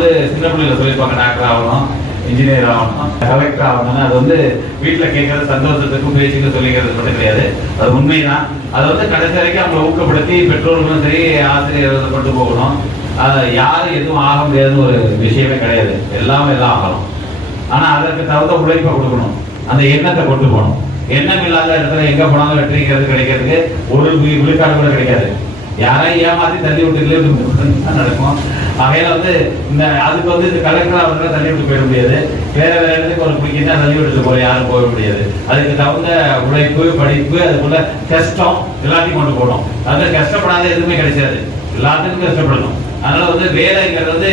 வந்து சின்ன பிள்ளைல சொல்லியிருப்பாங்க டாக்டர் ஆகணும் இன்ஜினியர் ஆகணும் கலெக்டர் ஆகணும்னு. அது வந்து வீட்டில் கேட்கறது சந்தோஷத்துக்கும் பேச்சுக்கும் சொல்லிக்கிறது மட்டும் கிடையாது. அது உண்மைதான். அதை வந்து கடைசி வரைக்கும் அவங்களை ஊக்கப்படுத்தி பெற்றோர்களும் சரி ஆசிரியர்கள் கொண்டு போகணும். அது யாரும் எதுவும் ஆக முடியாதுன்னு ஒரு விஷயமே கிடையாது. எல்லாமே எல்லாம் ஆகணும். ஆனா அதற்கு தகுந்த உழைப்பை கொடுக்கணும். அந்த எண்ணத்தை கொண்டு போகணும். எண்ணம் இல்லாத இடத்துல எங்க போனாலும் வெற்றிங்கிறது கிடைக்கிறதுக்கு ஒரு விழுக்காடு கூட கிடைக்காது. யாரையும் ஏமாத்தி தள்ளி விட்டுங்களே நடக்கும். அவையில வந்து இந்த அதுக்கு வந்து இந்த கலெக்டர் அவர்கள் தள்ளி விட்டு போயிட முடியாது. வேற வேற இடத்துக்கு ஒரு பிடிக்கிட்டா தள்ளி விட்டு போற யாரும் போக முடியாது. அதுக்கு தகுந்த உழைப்பு படிப்பு அதுக்குள்ள கஷ்டம் எல்லாத்தையும் கொண்டு போகணும். அதுல கஷ்டப்படாத எதுவுமே கிடைக்காது. எல்லாத்துக்கும் கஷ்டப்படணும். அதனால வந்து வேலைங்கிறது வந்து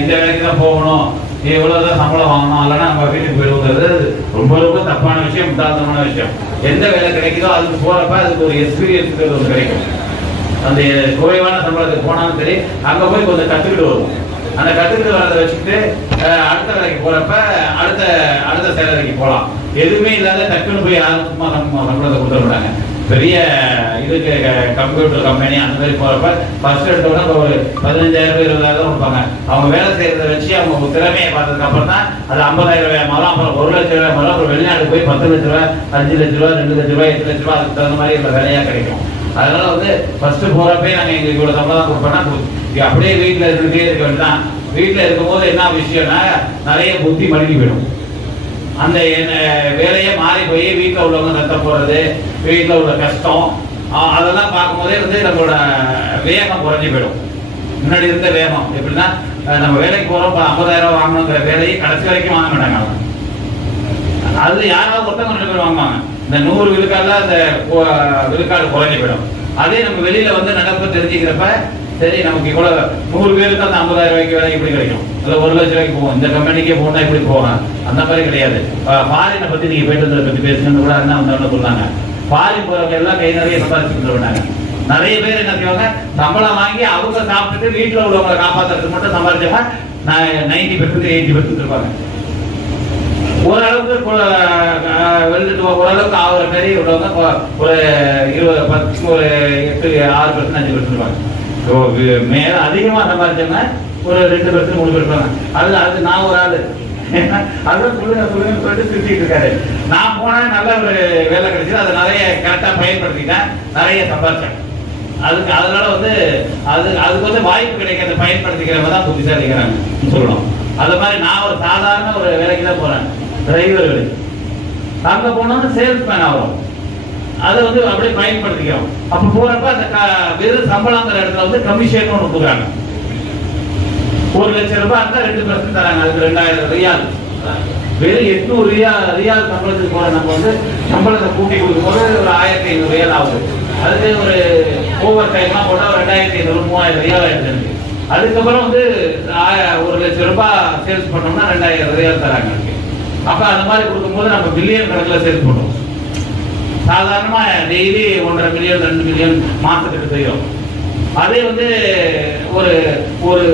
இந்த வேலைக்கு தான் போகணும். இவ்வளவுதான் சம்பளம் வாங்கணும். இல்லைன்னா நம்ம வீட்டுக்கு போயிடுவோங்கிறது ரொம்ப ரொம்ப தப்பான விஷயம் முட்டாள்தனமான விஷயம். எந்த வேலை கிடைக்குதோ அதுக்கு போறப்ப அதுக்கு ஒரு எக்ஸ்பீரியன்ஸ் கிடைக்கும். அந்த குறைவான சம்பளத்துக்கு போனாலும் சரி அங்க போய் கொஞ்சம் கத்துக்கிட்டு வருவோம். அந்த கத்துக்கிட்டு வரதை வச்சுக்கிட்டு அடுத்த வேலைக்கு போறப்ப அடுத்த அடுத்த சேலரிக்கு போகலாம் எதுவுமே இல்லாத டக்குன்னு போய் யாரும் சும்மா சம்ப- சம்பளத்தை கொடுத்துட மாட்டாங்க. பெரிய இதுக்கு கம்ப்யூட்டர் கம்பெனி அந்த மாதிரி போறப்ப ஃபர்ஸ்ட் எடுத்தோட ஒரு பதினஞ்சாயிரம் இருபதாயிரம் கொடுப்பாங்க. அவங்க வேலை செய்யறத வச்சு அவங்க திறமையை பார்த்ததுக்கு அப்புறம் தான் அது ஐம்பதாயிரம் ரூபாய் மாதம் அப்புறம் ஒரு லட்ச ரூபாய் மாதம் அப்புறம் வெளிநாடு போய் பத்து லட்ச ரூபாய் அஞ்சு லட்ச ரூபாய் ரெண்டு லட்ச ரூபாய் எட்டு லட்ச ரூபாய் அதுக்கு தகுந்த மாதிரி இந்த வேலையாக கிடைக்கும். அதனால வந்து ஃபர்ஸ்ட் போறப்பே நாங்கள் எங்களுக்கு இவ்வளோ சம்பளம் கொடுப்போம்னா அப்படியே வீட்டில் இருந்துகிட்டே இருக்க வேண்டாம் வீட்டில் இருக்கும்போது என்ன விஷயம்னா நிறைய புத்தி மழுங்கி போயிடும். அந்த என்ன- வேலையை மாறி போய் வீட்டில் உள்ளவங்க சத்தம் போடுறது வீட்டில் உள்ள கஷ்டம் அதெல்லாம் பார்க்கும்போதே வந்து நம்மளோட வேகம் குறைஞ்சு போயிடும். முன்னாடி இருந்த வேகம் எப்படின்னா நம்ம வேலைக்கு போகிறோம் ஐம்பதாயிரம் வாங்கணுங்கிற வேலையை கடைசி வரைக்கும் வாங்க மாட்டாங்க. அது யாராவது ஒருத்தவங்க ரெண்டு பேர் வாங்குவாங்க. இந்த நூறு விழுக்காடுல அந்த விழுக்காடு குறைஞ்சி போயிடும். அதே நம்ம வெளியில வந்து நடப்பு தெரிஞ்சுக்கிறப்ப சரி நமக்கு இவ்வளவு நூறு பேருக்கு அந்த 50000 ரூபாய்க்கு வேலை இப்படி கிடைக்கும். இல்ல ஒரு லட்சம் ரூபாய்க்கு போகும் இந்த கம்பெனிக்கே போனா இப்படி போவாங்க. அந்த மாதிரி கிடையாது. ஃபாரினை பத்தி நீங்க போயிட்டு வந்ததை பத்தி பேசணும்னு கூட அண்ணா வந்தவங்க சொன்னாங்க. ஃபாரின் போறவங்க எல்லாம் கை நிறைய சம்பாதிச்சுட்டு விட்டாங்க நிறைய பேர் என்ன செய்வாங்க? சம்பளம் வாங்கி அவங்க சாப்பிட்டுட்டு வீட்டுல உள்ளவங்களை காப்பாத்துறதுக்கு மட்டும் சம்பாதிச்சவங்க நைன்டி பெர்சன்ட் எயிட்டி பெர்சன்ட் இருப்பாங்க ஓரளவுக்கு கு- ஓரளவுக்கு ஆகிற மாதிரி உள்ளவங்க ஒரு இருபது பத்து ஒரு எட்டு ஆறு பர்சன்ட் அஞ்சு பர்சன்ட் இருப்பாங்க. ஸோ மேல அதிகமா சம்பாதிச்சவங்க ஒரு ரெண்டு பர்சன்ட் மூணு பேர் அது அது நான் ஒரு ஆள். அதான் சொல்லுங்க சொல்லுங்கன்னு சொல்லிட்டு சிரிச்சிட்டு இருக்காரு. நான் போனேன் நல்ல ஒரு வேலை கிடைச்சது. அதை நிறைய கரெக்டாக பயன்படுத்திட்டேன். நிறைய சம்பாதிச்சேன் அதுக்கு அதனால வந்து அது அதுக்கு வந்து வாய்ப்பு கிடைக்கிறத பயன்படுத்திக்கிறவங்க தான் புத்திசாலிக்கிறாங்க சொல்லணும் அது மாதிரி நான் ஒரு சாதாரண ஒரு வேலைக்கு தான் போறேன். டிரைவர் அங்க போனோம்னா சேல்ஸ்மேன் ஆகும். அதை வந்து அப்படியே பயன்படுத்திக்கிறோம் அப்ப போறப்ப அந்த க- வெறும் சம்பளங்கிற இடத்துல வந்து கமிஷன் ஒன்று கொடுக்குறாங்க. ஒரு லட்சம் ரூபாய் இருந்தா ரெண்டு பர்சன்ட் தராங்க. அதுக்கு ரெண்டாயிரம் ரியால். வெறும் எட்நூறு ரியால் ரியால் சம்பளத்துக்கு போற நம்ம வந்து சம்பளத்தை கூட்டி கொடுக்கும்போது ஒரு ஆயிரத்தி ஐநூறு ரியால் ஆகுது. அதுக்கு ஒரு ஓவர் டைம்லாம் போட்டா ஒரு ரெண்டாயிரத்தி ஐநூறு மூவாயிரம் ரியால் ஆயிடுது. அதுக்கப்புறம் வந்து ஒரு லட்சம் ரூபாய் சேல்ஸ் பண்ணோம்னா ரெண்டாயிரம் ரியால் தராங்க. அப்ப அந்த மாதிரி கொடுக்கும்போது நம்ம பில்லியன் கணக்கில் சேல்ஸ் பண்ணுவோம். சாதாரணமா டெய்லி ஒன்றரை மில்லியன் ரெண்டு மில்லியன் மாசத்துக்கு செய்யும். அதே வந்து ஒரு ஒரு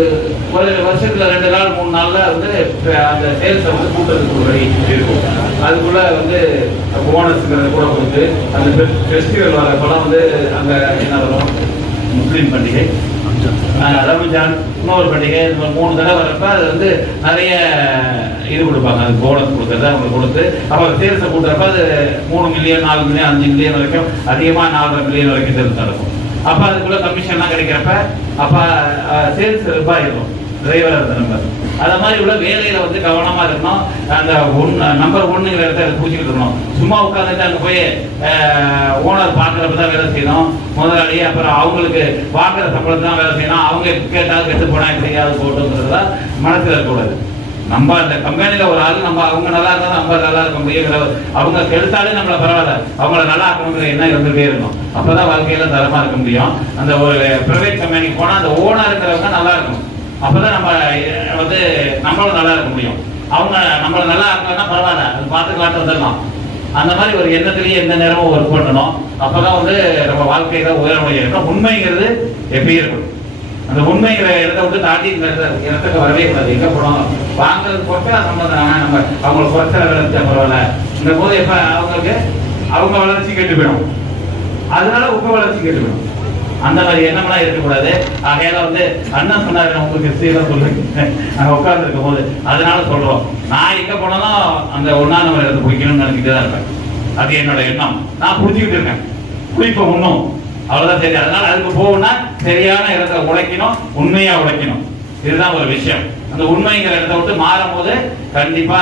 ஒரு வருஷத்துல ரெண்டு நாள் மூணு நாள்ல வந்து அந்த சேல்ஸை வந்து கூட்டுறதுக்கு ஒரு வழி இருக்கும். அதுக்குள்ள வந்து போனஸ்ங்கிறத கூட கொடுத்து அந்த ஃபெஸ்டிவல் வரப்பெல்லாம் வந்து அங்க என்ன வரும் முஸ்லீம் பண்டிகை. ரம்ஜான் இன்னொரு பண்டிகை இந்த மாதிரி மூணு தடவை வரப்ப அது வந்து நிறைய இது கொடுப்பாங்க. அது போனஸ் கொடுக்கறத அவங்களுக்கு கொடுத்து அப்போ சேல்ஸை கூட்டுறப்ப அது மூணு மில்லியன் நாலு மில்லியன் அஞ்சு மில்லியன் வரைக்கும் அதிகமாக நாலரை மில்லியன் வரைக்கும் சேல்ஸ் நடக்கும். அப்போ அதுக்குள்ள கமிஷன்லாம் கிடைக்கிறப்ப அப்போ சேல்ஸ் ரூபாய் இருக்கும் இருந்த நம்பர் அது மாதிரி உள்ள வேலையில வந்து கவனமா இருக்கணும் அந்த ஒன் நம்பர் ஒன்றுங்கிற இடத்த பூச்சிக்கிட்டு இருக்கணும் சும்மா உட்காந்துட்டு அங்கே போய் ஓனர் பார்க்குறப்ப தான் வேலை செய்யணும். முதலாளி அப்புறம் அவங்களுக்கு பார்க்குற சம்பளத்தை தான் வேலை செய்யணும். அவங்க கேட்டாலும் கெட்டு போனால் செய்யாது போட்டுங்கிறதா மனசில் இருக்கக்கூடாது நம்ம அந்த கம்பெனியில் ஒரு ஆள் நம்ம அவங்க நல்லா இருந்தால் நம்ம நல்லா இருக்க முடியுங்கிற அவங்க கெடுத்தாலே நம்மளை பரவாயில்ல. அவங்கள நல்லா இருக்கணுங்கிற எண்ணம் இருந்துகிட்டே இருக்கும். அப்பதான் வாழ்க்கையில் தரமாக இருக்க முடியும். அந்த ஒரு ப்ரைவேட் கம்பெனிக்கு போனால் அந்த ஓனருங்கிறவங்க நல்லா இருக்கும் அப்பதான் நம்ம வந்து நம்மளும் நல்லா இருக்க முடியும். அவங்க நம்மள நல்லா இருக்கலன்னா பரவாயில்ல அது பார்த்துக்கலாட்டு வந்துடலாம். அந்த மாதிரி ஒரு எண்ணத்திலேயே எந்த நேரமும் ஒர்க் பண்ணணும். அப்பதான் வந்து நம்ம வாழ்க்கையில உயர முடியும். உண்மைங்கிறது எப்பயும் இருக்கும். அந்த உண்மைங்கிற இடத்த விட்டு தாண்டி இந்த இடத்துக்கு வரவே கூடாது. எங்க போனோம் வாங்குறது போட்டு நம்ம நம்ம அவங்களை குறைச்சல வேலை பரவாயில்ல. இந்த போது எப்ப அவங்களுக்கு அவங்க வளர்ச்சி கெட்டு போயிடும். அதனால உங்க வளர்ச்சி கெட்டு போயிடும். அந்த மாதிரி எண்ணம்லாம் இருக்கக்கூடாது. ஆகையால வந்து அண்ணன் சொன்னார் உங்களுக்கு ஸ்ரீதான் சொல்லுங்க நாங்கள் உட்கார்ந்துருக்கும் போது அதனால சொல்றோம். நான் எங்க போனாலும் அந்த ஒன்னா நம்பர் இடத்தை பிடிக்கணும்னு நினைக்கிட்டு தான் இருப்பேன். அது என்னோட எண்ணம். நான் புடிச்சுக்கிட்டு இருக்கேன். குளிப்ப முன்னும் அவ்வளவுதான் சரி. அதனால அதுக்கு போகணும்னா சரியான இடத்த உழைக்கணும் உண்மையா உழைக்கணும் இதுதான் ஒரு விஷயம். அந்த உண்மைங்கிற இடத்தை விட்டு மாறும் போது கண்டிப்பா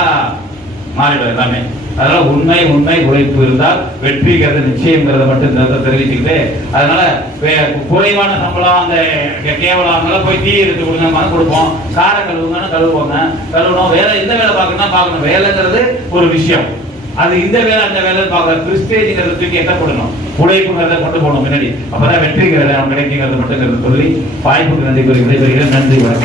மாறிடும் எல்லாமே. அதனால உண்மை உண்மை உழைப்பு இருந்தால் வெற்றிங்கிறது நிச்சயங்கிறத மட்டும் இந்த தெரிவிச்சுக்கிட்டு அதனால வே- குறைவான சம்பளம் அந்த கே- கேவலம் போய் டீ எடுத்து கொடுங்க கொடுப்போம். காரை கழுவுங்கன்னு கழுவுவாங்க. கழுவணும் வேலை எந்த வேலை பார்க்கணும்னா பார்க்கணும். வேலைங்கிறது ஒரு விஷயம். அது இந்த வேலை அந்த வேலை பார்க்கல கிறிஸ்டேஜிங்கிறத தூக்கி என்ன போடணும். உழைப்புங்கிறத கொண்டு போகணும் முன்னாடி. அப்பதான் வெற்றிங்கிறத நம்ம கிடைக்குங்கிறத மட்டும் சொல்லி வாய்ப்புக்கு நன்றி கூறி விடைபெறுகிறேன். நன்றி வணக்கம்.